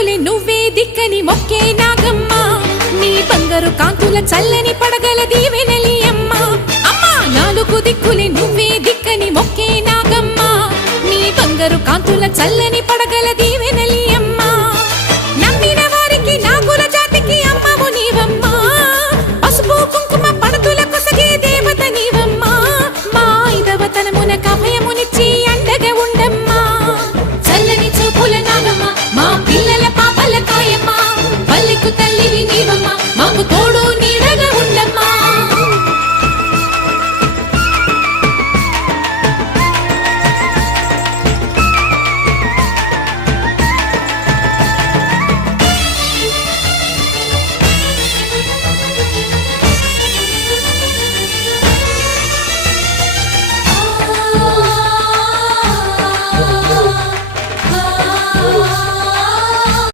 దిక్కులే నువ్వే దిక్కని మొక్కే నాగమ్మ నీ బంగారు కాంతుల చల్లని పడగల దీవెనలి అమ్మ అమ్మా నాలుగు దిక్కులే నువ్వే దిక్కని మొక్కే నాగమ్మ నీ బంగారు కాంతుల చల్లని